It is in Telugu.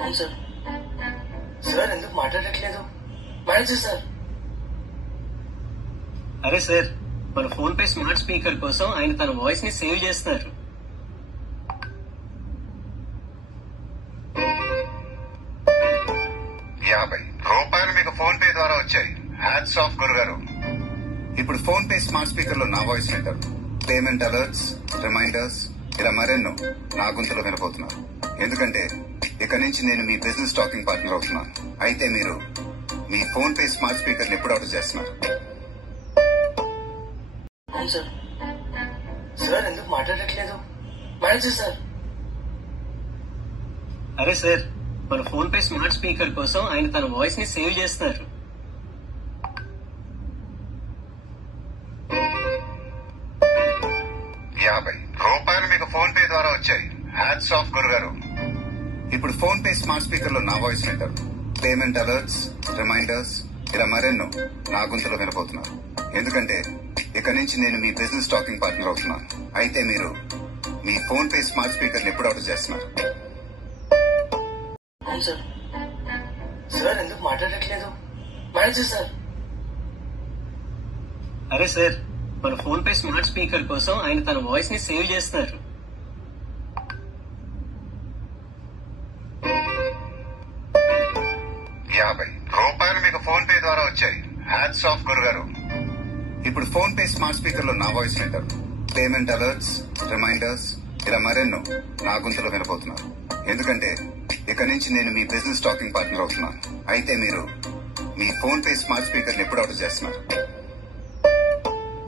అవును సార్. సార్ ఎందుకు మాట్లాడట్లేదు? Manager sir. అరే సార్, మన ఫోన్ పే స్మార్ట్ స్పీకర్ కోసం ఆయన తన వాయిస్ ని సేవ్ చేస్తున్నారు. ₹50 మీకు ఫోన్ పే ద్వారా వచ్చాయి. హ్యాట్స్ ఆఫ్ గురుగారు. ఇప్పుడు ఫోన్ పే స్మార్ట్ స్పీకర్ లో నా వాయిస్ వింటారు. పేమెంట్ అలర్ట్స్, రిమైండర్స్ ఇలా మరెన్నో నా గొంతులో వినబోతున్నారు. ఎందుకంటే ఇక నుంచి నేను మీ బిజినెస్ టాకింగ్ పార్ట్నర్ అవుతున్నాను. అయితే మీరు మీ ఫోన్ పే స్మార్ట్ స్పీకర్ ఎప్పుడు ఆర్డర్ చేస్తున్నారు? అవును సార్. సార్ ఎందుకు మాట్లాడట్లేదు? Manager sir. అరే సార్, మన ఫోన్ పే స్మార్ట్ స్పీకర్ కోసం ఆయన తన వాయిస్ ని సేవ్ చేస్తున్నారు. ₹50 మీకు ఫోన్ పే ద్వారా వచ్చాయి. హ్యాట్స్ ఆఫ్ గురుగారు. ఇప్పుడు ఫోన్ పే స్మార్ట్ స్పీకర్ లో నా వాయిస్ వింటారు. పేమెంట్ అలర్ట్స్, రిమైండర్స్ ఇలా మరెన్నో నా గొంతులో వినబోతున్నారు. ఎందుకంటే ఇక నుంచి నేను మీ బిజినెస్ టాకింగ్ పార్ట్నర్ అవుతున్నాను. అయితే మీరు మీ ఫోన్ పే స్మార్ట్ స్పీకర్ ఎప్పుడు ఆర్డర్ చేస్తున్నారు? అవును సార్. సార్ ఎందుకు మాట్లాడట్లేదు? Manager sir. అరే సార్, మన ఫోన్ పే స్మార్ట్ స్పీకర్ కోసం ఆయన తన వాయిస్ ని సేవ్ చేస్తున్నారు. ₹50 మీకు ఫోన్ పే ద్వారా వచ్చాయి. హ్యాట్స్ ఆఫ్ గురుగారు. ఇప్పుడు ఫోన్ పే స్మార్ట్ స్పీకర్ లో నా వాయిస్ వింటారు. పేమెంట్ అలర్ట్స్, రిమైండర్స్ ఇలా మరెన్నో నా గొంతులో వినబోతున్నారు. ఎందుకంటే ఇక నుంచి నేను మీ బిజినెస్ టాకింగ్ పార్ట్నర్ అవుతున్నాను. అయితే మీరు మీ ఫోన్ పే స్మార్ట్ స్పీకర్ ఎప్పుడు ఆర్డర్ చేస్తున్నారు?